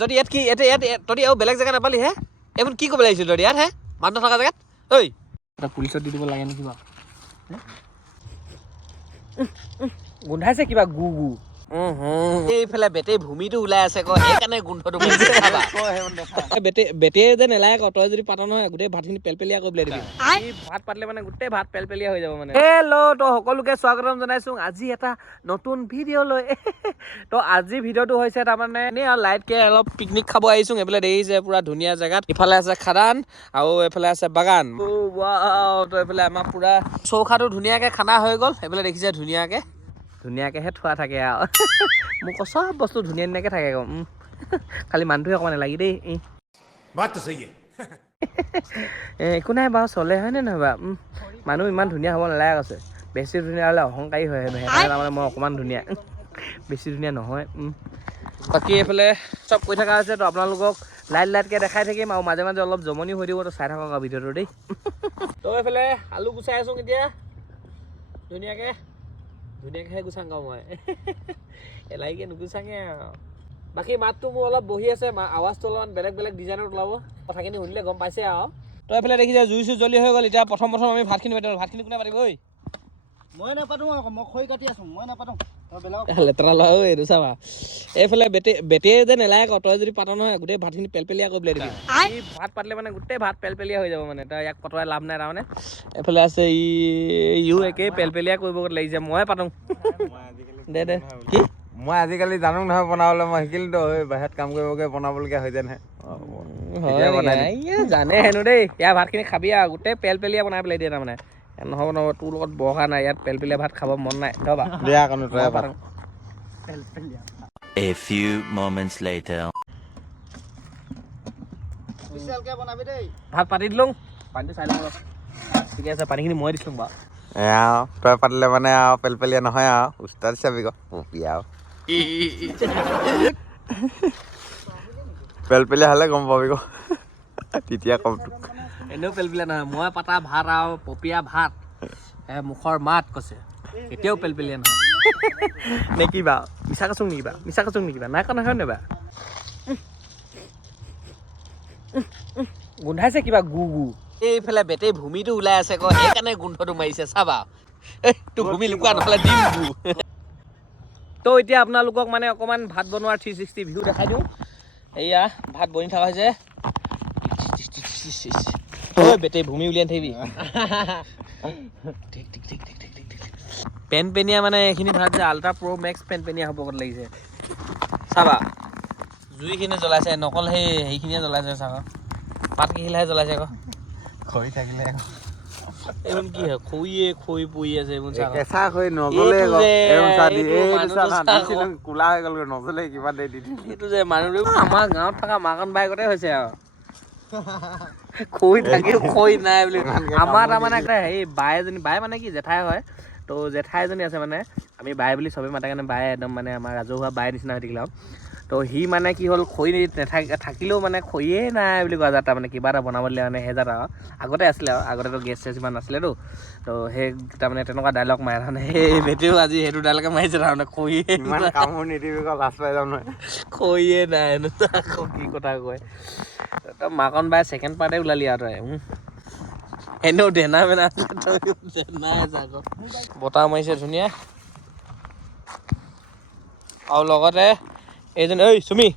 যদি ইয়াত কি তহঁতি আৰু বেলেগ জেগা নাপালি হে এইবোৰ কি কৰিব লাগিছিল তহঁতি ইয়াত হে মানুহ থকা জেগাত ঐ এটা পুলিচত দি দিব লাগে নেকি বাৰু গোন্ধাইছে কিবা গু এইফালে বেটেৰী ভূমিটো ওলাই আছে আকৌ সেইকাৰণে গোন্ধটো বেটেৰী যে নেলাগে আকৌ তই যদি পাত নহয় গোটেই ভাতখিনি পেলপেলীয়া কৰি পেলাই দিবি ভাত পাতিলে মানে গোটেই ভাত পেলপেলীয়া হৈ যাব মানে হেল্ল' তো সকলোকে স্বাগতম জনাইছো আজি এটা নতুন ভিডিঅ' লৈ তো আজি ভিডিঅ'টো হৈছে তাৰমানে এনেই আৰু লাইটকে অলপ পিকনিক খাব আহিছো এইফালে দেখিছে পুৰা ধুনীয়া জেগাত ইফালে আছে খাদান আৰু এইফালে আছে বাগান তো এইফালে আমাৰ পুৰা চৌখাটো ধুনীয়াকে খানা হৈ গ'ল এইফালে দেখিছে ধুনীয়াকেহে থোৱা থাকে আৰু মোক চব বস্তু ধুনীয়াকে থাকে আকৌ খালি মানুহটোৱে অকণমান লাগি দেই একো নাই বাৰু চলে হয়নে নহয় বাৰু মানুহ ইমান ধুনীয়া হ'ব নালাগে আছে বেছি ধুনীয়া হ'লে অহংকাৰী হয় তাৰমানে মই অকণমান ধুনীয়া বেছি ধুনীয়া নহয় বাকী এইফালে চব কৈ থকা হৈছে তো আপোনালোকক লাইটকৈ দেখাই থাকিম আৰু মাজে মাজে অলপ জমনি হৈ দিব তো চাই থাকক আৰু ভিডিঅ'টো দেই তো এইফালে আলু গুচাই আছোঁ এতিয়া ধুনীয়াকৈ গুচাং গাওঁ মই এলাইকে নুগুচাঙে আৰু বাকী মাতটো মোৰ অলপ বহি আছে আৱাজটো অলপমান বেলেগ ডিজাইনত ওলাব কথাখিনি শুনিলে গম পাইছে আৰু তই এইফালে দেখিছে জুই জ্বলি হৈ গ'ল এতিয়া প্ৰথম আমি ভাতখিনি কোনে পাতিব ঐ মই নাপাতো আকৌ মই খৰি কাটি আছো মই নাপাতো লেতেৰা লোৱা ঐ এইটো চাবা এইফালে বেটেৰী যে নেলাগে আকৌ তই যদি পাত নহয় গোটেই ভাতখিনি পেলপেলীয়া কৰি পেলাই দিবি ভাত পাতিলে মানে গোটেই ভাত পেলপেলীয়া হৈ যাব মানে তই ইয়াক পতোৱাই লাভ নাই তাৰমানে এইফালে আছে ইও একেই পেলপেলীয়া কৰিব লাগিছে মই পাতো দে কি মই আজিকালি জানো নহয় বনাবলৈ মই শিকিলো বাহিৰত কাম কৰিবগৈ বনাবলগীয়া হৈ যায় জানে হেনো দেই ইয়াৰ ভাতখিনি খাবি আৰু গোটেই পেলপেলীয়া বনাই পেলাই দিয়ে তাৰমানে নহ'ব তোৰ লগত বহা নাই ইয়াত পেলপেলীয়া ভাত খাব মন নাই ধবা বেয়া কাম A few moments later ভাত পাতি দিলোঁ পানীটো চাই লওঁ ঠিকে আছে পানীখিনি মই দিছিলোঁ বাৰু এয়া তই পাতিলে মানে আৰু পেলপেলীয়া নহয় আৰু উস্তাদ চাবি পপিয়া আৰু পেলপেলীয়া হ'লে গম পাবি তেতিয়া কম এনেও পেলপেলীয়া নহয় মই পাতা ভাত আৰু পপীয়া ভাত মুখৰ মাত কৈছে এতিয়াও পেলপেলীয়া নহয় নে কিবা মিছা কাচোং নেকি বা নাই নহয় নে বা গোন্ধাইছে কিবা গু এইফালে বেটেৰী ভূমিটো ওলাই আছে আকৌ সেইকাৰণে গোন্ধটো মাৰিছে চাবা তোৰ ভূমি লুকুৱা নহ'লে দিম গু তো এতিয়া আপোনালোকক মানে অকণমান ভাত বনোৱাৰ 360 ভিউ দেখাই দিওঁ এয়া ভাত বনি থকা হৈছে বেটেৰী ভূমি উলিয়াই থাকিবি পেনপেনীয়া মানে এইখিনি ভাত যে আল্ট্ৰা প্ৰ' মেক্স পেনপেনীয়া হ'ব ক'ত লাগিছে চাবা জুইখিনি জ্বলাইছে নকল সেইখিনিয়ে জ্বলাইছে চাবা পাত কিখিলাহে জ্বলাইছে আকৌ খৰি থাকিলে এইবোৰ কি হয় খৰি পৰি আছে এইবোৰ কেঁচা খৰি নজ্বলে কোলা হৈ গ'ল নজ্বলে কিবা দে দি এইটো যে মানুহটো আমাৰ গাঁৱত থকা মাকন বাইকতে হৈছে আৰু খৰি থাকিও খৰি নাই বুলি আমাৰ তাৰমানে বাই মানে কি জেঠাই হয় তো জেঠাই এজনী আছে মানে আমি বাই বুলি চবেই মাতে কাৰণে বাই একদম মানে আমাৰ ৰাজহুৱা বাই নিচিনা হৈ থাকিলে আৰু তো সি মানে কি হ'ল খৰি থাকিলেও মানে খৰিয়ে নাই বুলি কোৱা যায় তাৰমানে কিবা এটা বনাবলৈ মানে সেইজাত আৰু আগতে আছিলে আৰু আগতেতো গেছ ইমান নাছিলেতো তো সেই তাৰমানে তেনেকুৱা ডাইলগ মাৰে তাৰমানে সেই বেটেও আজি সেইটো ডাইলগে মাৰিছে তাৰমানে খৰিয়ে ইমান কামোৰ নিদিবি লাজ পাই যাম নহয় খৰিয়ে নাই আকৌ কি কথা কয় তই মাকন বাই ছেকেণ্ড পাৰ্টে ওলালি আৰু তই এনেও দেনা মেনা বতাহ মাৰিছে ধুনীয়া আৰু লগতে এইজনী ঐ চুমি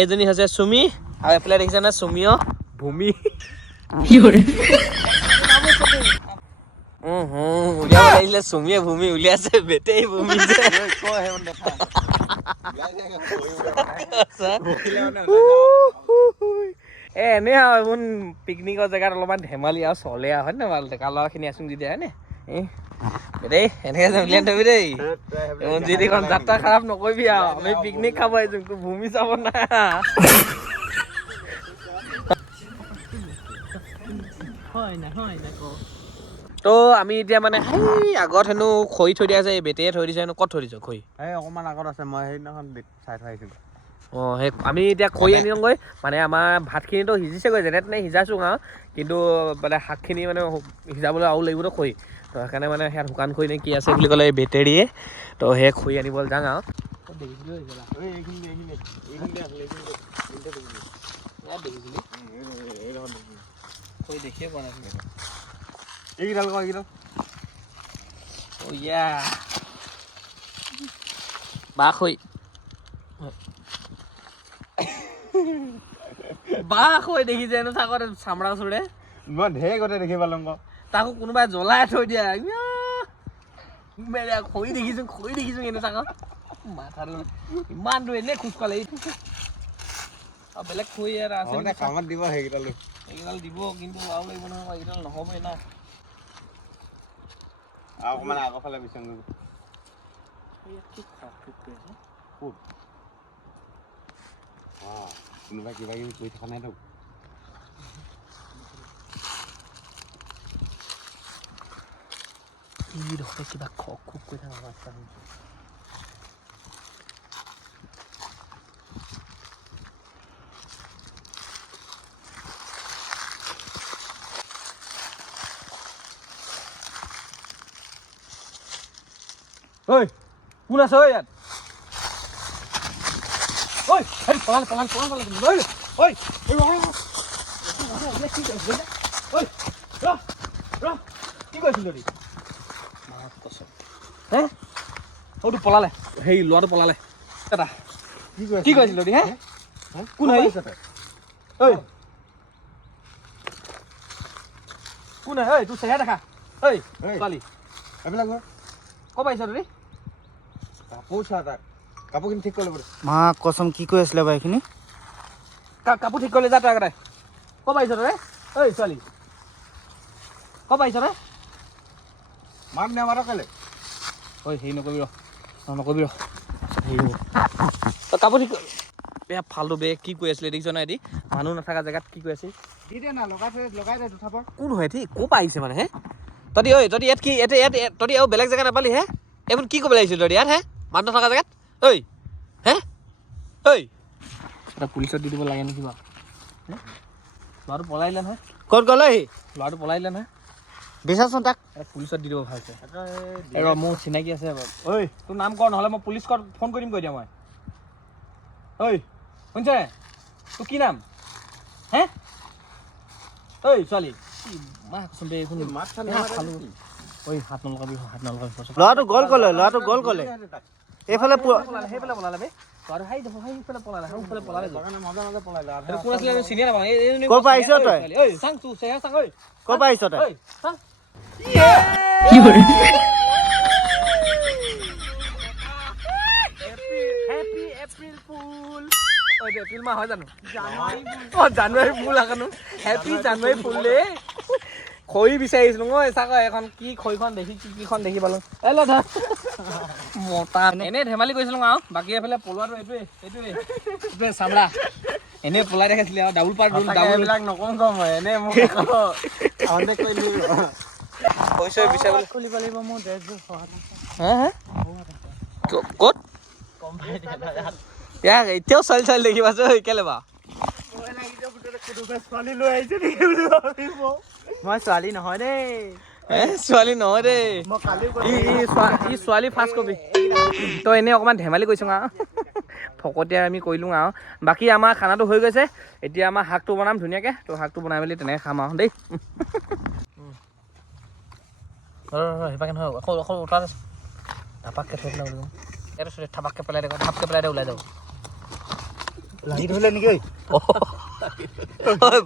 এইজনী হৈছে চুমি আৰু এইফালে দেখিছে নে চুমিও ভূমি উলিয়াব লাগিছিলে চুমিয়ে ভূমি উলিয়াইছে বেটেৰী ভূমি এনেই আৰু এইবোৰ পিকনিকৰ জেগাত অলপমান ধেমালি আৰু চলে আৰু হয় নে বাৰু ডেকা ল'ৰাখিনি আছোং যেতিয়া হয়নে দেই এনেকৈ যে উলিয়াই থবি দেই যিখন যাত্ৰা খাৰাপ নকৰিবি আৰু আমি পিকনিক খাব আহিছোঁ তোৰ ভূমি চাব নাই তো আমি এতিয়া মানে আগত হেনো খৰি থৈ দিয়া আছে এই বেটেৰীয়ে থৈ দিছে হেনো ক'ত থৈ দিছ খৰি অকণমান আগত আছে মই সেইদিনাখন চাই থৈ আহিছিলোঁ সেই আমি এতিয়া খৰি আনিমগৈ মানে আমাৰ ভাতখিনিতো সিজিছেগৈ যেনে তেনে সিজাইছোঁ আৰু কিন্তু মানে শাকখিনি মানে সিজাবলৈ আৰু লাগিবতো খৰি তো সেইকাৰণে মানে সেয়াত শুকান খৰি নে কি আছে বুলি ক'লে এই বেটেৰীয়ে তো সেই খৰি আনিবলৈ যাওঁ আৰু দেখিছিলোঁ খৰি দেখিয়ে পোৱা নাছিলে এইকেইডাল ক এইকেইডাল বাঁহ খৰি বাঁহ খৰি দেখিছে এনো চাকতে চামৰা চুৰে মই ঢেৰ গোটেই দেখি পালোঁ আকৌ তাকো কোনোবাই জ্বলাই থৈ দিয়া খৰি দেখিছোঁ এনে চাকত মাথাটো ইমান দূৰ এনেই খোজকাঢ়ি আৰু বেলেগ খৰি এটা আছে কামত দিব সেইকেইডাল এইকেইডাল দিব কিন্তু আৰু লাগিব নহয় এইকেইডাল নহ'বই না আৰু অকণমান আগৰ ফালে বিচাৰি কোনোবাই কিবা কিবি কৰি থকা নাইতো কিবা খুব কৰি থকা ৰাস্তা ঐ কোন আছে ঐ ইয়াত ঐ পলাল ঐ ঐ কি কৈছিল হে সৌটো পলালে সেই ল'ৰাটো পলালে এটা কি কৈছিল হে কোন হয় ঐ কোন হয় তোৰ চেহেৰা দেখা ঐ ছোৱালী এইবিলাক ক'ৰ পাৰিছ তই কাপোৰ চোৱা তাক কাপোৰখিনি ঠিক কৰি ল'ব মা কচম কি কৈ আছিলে বাৰু এইখিনি কাপোৰ ঠিক কৰিলে যা তই আগতে ক'ৰ পাৰিছ তই ঐ ছোৱালী ক'ৰ পাৰিছ তই মাক নেমাৰ কেলে ঐ হেৰি নকৰিবি ৰ হেৰি হ'ব তই কাপোৰ ঠিক বেয়া ফাল্টু বে কি কৈ আছিলে দেখিছ নাই এটি মানুহ নাথাকা জেগাত কি কৈ আছিল দি দে না লগাই দে দুঠাপৰ কোন হয় ঠিক ক'ৰ পৰা আহিছে মানে হে তহঁতি ইয়াত কি ইয়াত তহঁতি আৰু বেলেগ জেগা নাপালি হে এইবোৰ কি ক'বলৈ আহিছিল তহঁতি ইয়াত হে মানুহ নথকা জেগাত ঐ হে ঐ তই পুলিচত দি দিব লাগে নেকি বাৰু ল'ৰাটো পলাই দিলে নহয় ক'ত গ'লে সি ল'ৰাটো পলাই দিলে নহয় বিচাৰচোন তাক পুলিচত দি দিব ভালছে ৰ মোৰ চিনাকি আছে ঐ তোৰ নাম কৰ নহ'লে মই পুলিচ ফোন কৰিম কৈ দিয়া মই ঐ শুনিছ তোৰ কি নাম হে ঐ ছোৱালী ল'ৰাটো গ'ল ক'লে এইফালে সেইফালে পলালে বে সেইফালে পলালে কোন আছিলে আমি চিনিয়ে নাপাওঁ ক'ৰ পৰা আহিছ তই ঐ চাং তোৰ চেহেৰা চাং ঐ ক'ৰ পৰা আহিছ তই ঐ চাং এপ্ৰিল ফুল এপ্ৰিল মাহ হয় জানো জানুৱাৰী ফুল আকানো হেপী জানুৱাৰী ফুল দেই খৰি বিচাৰিছিলো মই চাক এখন কি খৰিখন দেখি কিখন দেখি পালো মতা এনেই ধেমালি কৰিছিলো আৰু বাকী এইফালে পলোৱাটো এইটোৱে চামৰা এনেই পলাই দেখাইছিলে আৰু ডাবুল পাৰ্ট ডাবুলবিলাক নকওঁ মই এনেই মোক খুলিব লাগিব মোৰ ড্ৰেছযোৰ ক'ত ইয়াক এতিয়াও ছোৱালী দেখিবা কেলে বা মই ছোৱালী নহয় দেই ছোৱালী নহয় দেই ই ছোৱালী ফাৰ্ষ্ট কপি তই এনেই অকণমান ধেমালি কৰিছোঁ আৰু ফকতীয়া আমি কৰিলোঁ আৰু বাকী আমাৰ খানাটো হৈ গৈছে এতিয়া আমাৰ শাকটো বনাম ধুনীয়াকৈ তো শাকটো বনাই মেলি তেনেকৈ খাম আৰু দেই সেইপাকে নহয় অকল উঠাত আছে ধাপাককৈ থৈ পেলাই এইটো থাপাককৈ পেলাই দে ধাপকৈ পেলাই দে ওলাই যাব লাগি ধৰিলে নেকি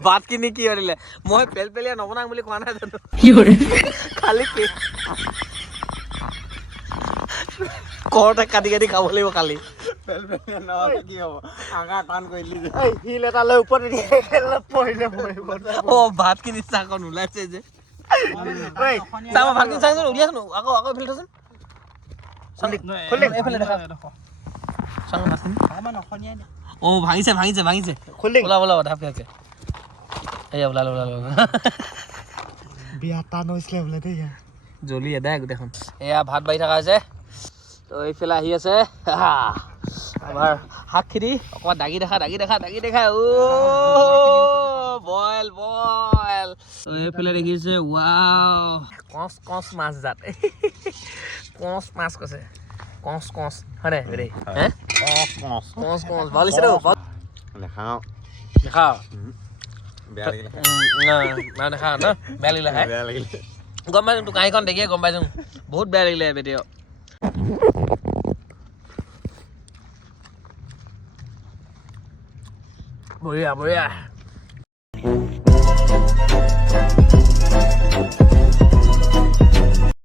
ভাত কিনি কি কৰিলে মই পেলপেলীয়া নবনাওঁ বুলি কোৱা নাই জানো খালি কৰতে কাটি কাটি খাব লাগিব খালি কি হ'ব আঙা টান কৰিলি শিল এটা লৈ ওপৰত পৰিলে ভাত কিনি চাহকণ ওলাইছে যে চাহ ভাত কিনি চাহজন উলিয়াচোন আকৌ এইফালে থচোন এইফালে দেখা চাহ ভাত কিনি ভাঙিছে ওলাব ধাপকে এয়া ওলালো বিয়া টান হৈছিলে বোলে দেই জ্বলি এদাই গোটেইখন এয়া ভাত বাঢ়ি থকা হৈছে তো এইফালে আহি আছে আমাৰ শাক খেতি অকণমান দাগি দেখা বইল তো এইফালে দেখিছে ৱাও কচ কচ মাছ জাত কচ মাছ কৈছে কচ কচ হয়নে বেদেই হে কচ কচ ভাল লাগিছে তো নাখাওঁ দেখাও বেয়া লাগিলে না দেখা ন বেয়া লাগিলে খাই বেয়া লাগিলে গম পাইছোঁ তোৰ কাহিখন দেখিয়ে গম পাইছোঁ বহুত বেয়া লাগিলে বেটেও বঢ়িয়া বঢ়িয়া